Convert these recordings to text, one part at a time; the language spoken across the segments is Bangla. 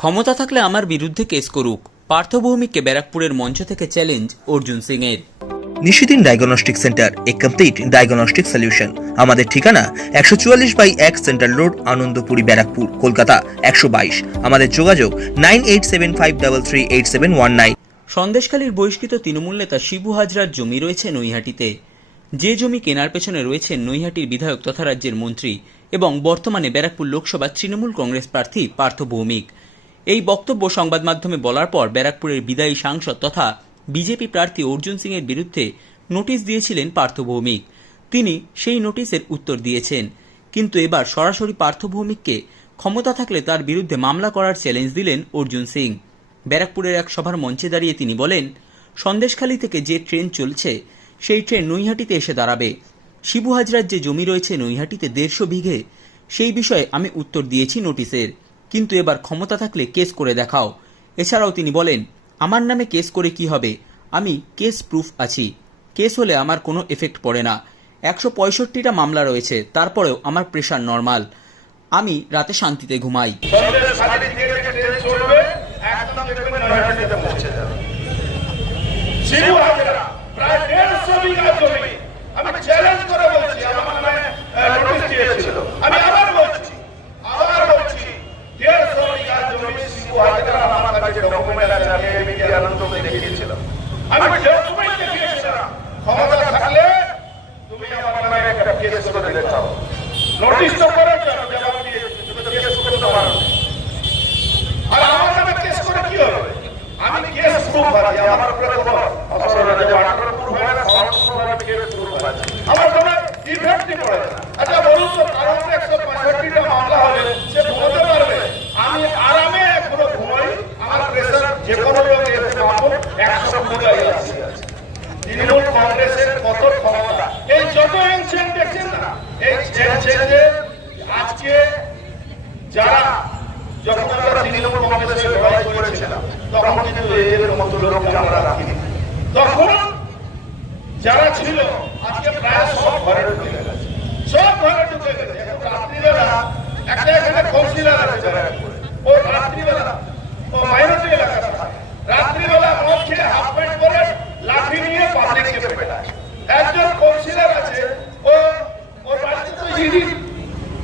ক্ষমতা থাকলে আমার বিরুদ্ধে কেস করুক। পার্থভৌমিককে ব্যারাকপুরের মঞ্চ থেকে চ্যালেঞ্জ অর্জুন সিং এর নিশিদিন ডায়াগনস্টিক সেন্টার এ কমপ্লিট ডায়াগনস্টিক সলিউশন। আমাদের ঠিকানা একশো চুয়াল্লিশ বাই এক সেন্ট্রাল রোড আনন্দপুরি ব্যারাকপুর কলকাতা একশো বাইশ। আমাদের যোগাযোগ nine eight seven five double three eight seven one nine. সন্দেশখালীর বহিষ্কৃত তৃণমূল নেতা শিবু হাজরার জমি রয়েছে নৈহাটিতে। যে জমি কেনার পেছনে রয়েছেন নৈহাটির বিধায়ক তথা রাজ্যের মন্ত্রী এবং বর্তমানে ব্যারাকপুর লোকসভা তৃণমূল কংগ্রেস প্রার্থী পার্থ ভৌমিক এই বক্তব্য সংবাদ মাধ্যমে বলার পর ব্যারাকপুরের বিদায়ী সাংসদ তথা বিজেপি প্রার্থী অর্জুন সিং এর বিরুদ্ধে নোটিশ দিয়েছিলেন পার্থ ভৌমিক তিনি সেই নোটিশের উত্তর দিয়েছেন। কিন্তু এবার সরাসরি পার্থ ভৌমিককে ক্ষমতা থাকলে তার বিরুদ্ধে মামলা করার চ্যালেঞ্জ দিলেন অর্জুন সিং। ব্যারাকপুরের এক সভার মঞ্চে দাঁড়িয়ে তিনি বলেন, সন্দেশখালী থেকে যে ট্রেন চলছে, সেই ট্রেন নৈহাটিতে এসে দাঁড়াবে। শিবু হাজরার যে জমি রয়েছে নৈহাটিতে দেড়শো বিঘে, সেই বিষয়ে আমি উত্তর দিয়েছি নোটিশের। কিন্তু এবার ক্ষমতা থাকলে কেস করে দেখাও। এছাড়াও তিনি বলেন, আমার নামে কেস করে কি হবে? আমি কেস প্রুফ আছি। কেস হলে আমার কোনো এফেক্ট পড়ে না। একশো পঁয়ষট্টিটা মামলা রয়েছে, তারপরেও আমার প্রেশার নর্মাল। আমি রাতে শান্তিতে ঘুমাই সন্ধ্যের সাড়ে থেকে ট্রেন চলবে একদম দেখবেন নৈহাটিতে পৌঁছে যাবে শিবু হাজরা প্রায় দেড়শো বিঘা জমি আমি চ্যালেঞ্জ করে বলছি আমার নামে নোটিশ দিয়েছিল আমি আবার বলছি আবার বলছি দেড়শো বিঘা জমি শিবু হাজরা আমার কাছে ডকুমেন্ট আছে আমি এবিপি আনন্দকে দেখিয়েছিলাম আমি ডকুমেন্ট দেখিয়েছিলাম ক্ষমতা থাকলে তুমি আমার নামে একটা কেস করে দিতে চাও নোটিশ তো করেছ আমি জবাব দিয়েছি তুমি তো কেস করতে পারো। না। আর আমার নামে করে কি হবে? আমি কেস প্রুফ আমার উপরে কোনো অসুবিধা নেই আঠারো প্রুফ হয় না সাউন্ড প্রুফ হয় না কেস প্রুফ আছে আমার কোনো ইফেক্টই পড়ে না আচ্ছা বলুন তো কারণ একশো পঁয়ষট্টিটা মামলা হলে সে ঘুমোতে পারবে আমি আরামে এখনও ঘুমাই আমার প্রেশার যে কোনো লোক এসে মাপুন একশো কুড়ি তৃণমূল কংগ্রেসের কত ক্ষমতা? এই যত এনসেন দেখছেন না এই এনসেনে আজকে যারা যখন আমরা তৃণমূল কংগ্রেসে লড়াই করেছিলাম, তখন কিন্তু এদের মতো লোককে আমরা রাখিনি। তখন যারা ছিল, আজকে প্রায় সব ঘরে ঢুকে গেছে। সব ঘরে ঢুকে গেছে।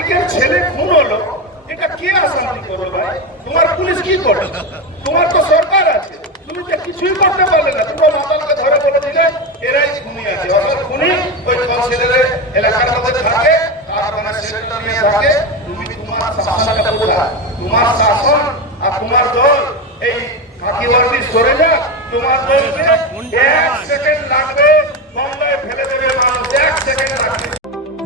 মালিকের ছেলে খুন হলো এটা কে অশান্তি করবে ভাই? তোমার পুলিশ কি করবে তোমার তো সরকার আছে তুমি তো কিছুই করতে পারলে না। পুরো মাতালকে ধরে বলে দিলে এরাই খুনি আছে। অসল খুনি ওই কাউন্সিলরের এলাকার মধ্যে থাকে তার মানে সেন্টার নিয়ে থাকে তুমি তোমার শাসনটা কোথায় তোমার শাসন আর তোমার দল এই ফাঁকিবাজি সরে যাক তোমার দলকে এক